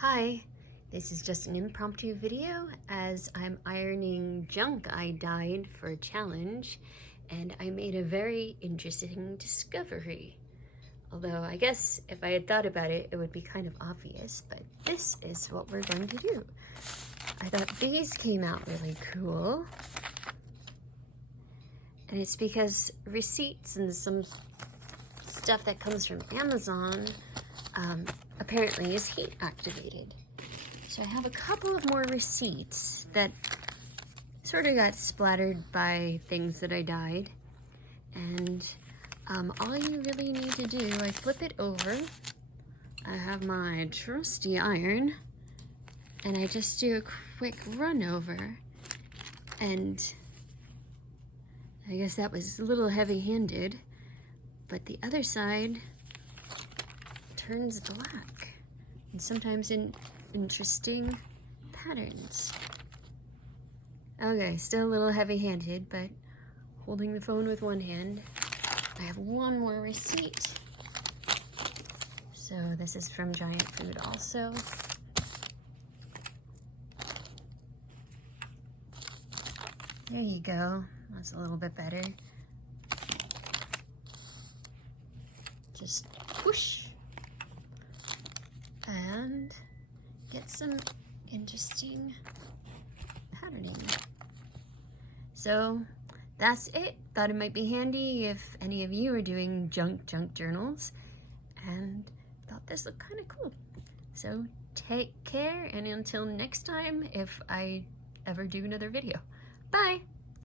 Hi, this is just an impromptu video as I'm ironing junk I dyed for a challenge, and I made a very interesting discovery. Although I guess if I had thought about it, it would be kind of obvious, but this is what we're going to do. I thought these came out really cool, and it's because receipts and some stuff that comes from Amazon apparently is heat activated. So I have a couple of more receipts that sort of got splattered by things that I dyed. And all you really need to do, I flip it over. I have my trusty iron, and I just do a quick run over. And I guess that was a little heavy-handed, but the other side turns black, and sometimes in interesting patterns. Okay, still a little heavy-handed, but holding the phone with one hand. I have one more receipt. So this is from Giant Food also. There you go. That's a little bit better. Just whoosh. And get some interesting patterning. So that's it. Thought it might be handy if any of you are doing junk journals, and thought this looked kind of cool. So take care, and until next time, if I ever do another video. Bye!